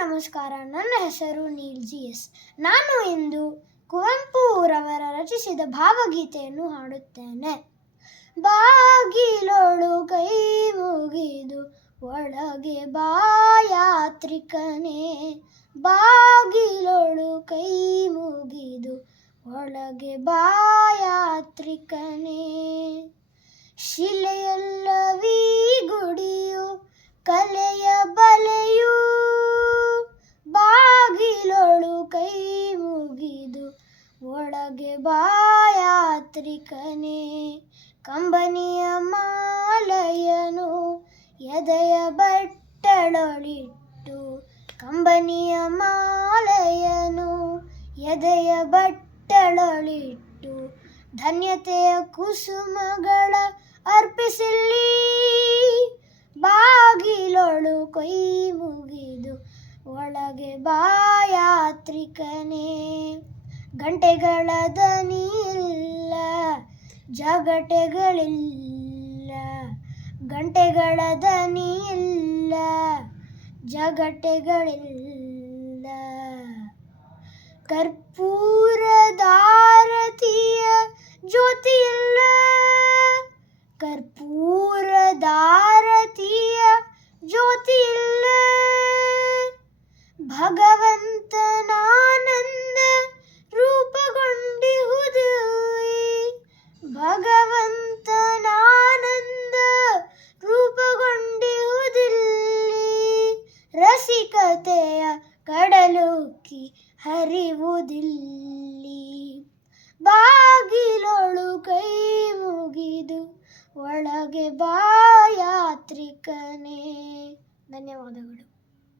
ನಮಸ್ಕಾರ. ನನ್ನ ಹೆಸರು ನೀಲ್ GS. ನಾನು ಇಂದು ಕುವೆಂಪುರವರ ರಚಿಸಿದ ಭಾವಗೀತೆಯನ್ನು ಹಾಡುತ್ತೇನೆ. ಬಾಗಿಲೊಳು ಕೈ ಮುಗಿದು ಒಳಗೆ ಬಾ ಯಾತ್ರಿಕನೇ, ಬಾಗಿಲೊಳು ಕೈ ಮುಗಿದು ಒಳಗೆ ಬಾ ಯಾತ್ರಿಕನೇ. ಶಿಲೆಯಲ್ಲವೀ ಗುಡಿಯು ಕಲೆಯ ಬಲೆಯು, ಬಾಗಿಲೊಳು ಕೈ ಮುಗಿದು ಒಳಗೆ ಬಾ ಯಾತ್ರಿಕನೇ. ಕಂಬನಿಯ ಮಾಲೆಯನು ಎದೆಯ ಬಟ್ಟಲೊಳಿಟ್ಟು, ಕಂಬನಿಯ ಮಾಲೆಯನು ಎದೆಯ ಬಟ್ಟಲೊಳಿಟ್ಟು, ಧನ್ಯತೆಯ ಕುಸುಮಗಳ ಅರ್ಪಿಸಿಲ್ಲಿ, ಬಾಗಿಲೊಳು ಕೈ ಮುಗಿದು ಒಳಗೆ ಬಾ ಯಾತ್ರಿಕನೇ. ಗಂಟೆಗಳ ದನಿಯಿಲ್ಲ, ಜಗಟೆಗಳಿಲ್ಲ, ಗಂಟೆಗಳ ದನಿಯಿಲ್ಲ, ಜಗಟೆಗಳಿಲ್ಲ. ಕರ್ಪೂರದಾರತಿಯ ಜ್ಯೋತಿಯಿಲ್ಲ, ಕರ್ಪೂರದಾರತಿಯ ಜ್ಯೋತಿಯಿಲ್ಲ. ಭಗವಂತನಾನಂದ ರೂಪಗೊಂಡಿಹುದು, ಭಗವಂತನಾನಂದ ರೂಪಗೊಂಡಿಹುದಿಲ್ಲಿ. ರಸಿಕತೆಯ ಕಡಲುಕ್ಕಿ ಹರಿವುದಿಲ್ಲಿ, ಬಾಗಿಲೊಳು ಕೈ ಮುಗಿದು ಒಳಗೆ ಬಾ ಯಾತ್ರಿಕನೇ. ಧನ್ಯವಾದಗಳು.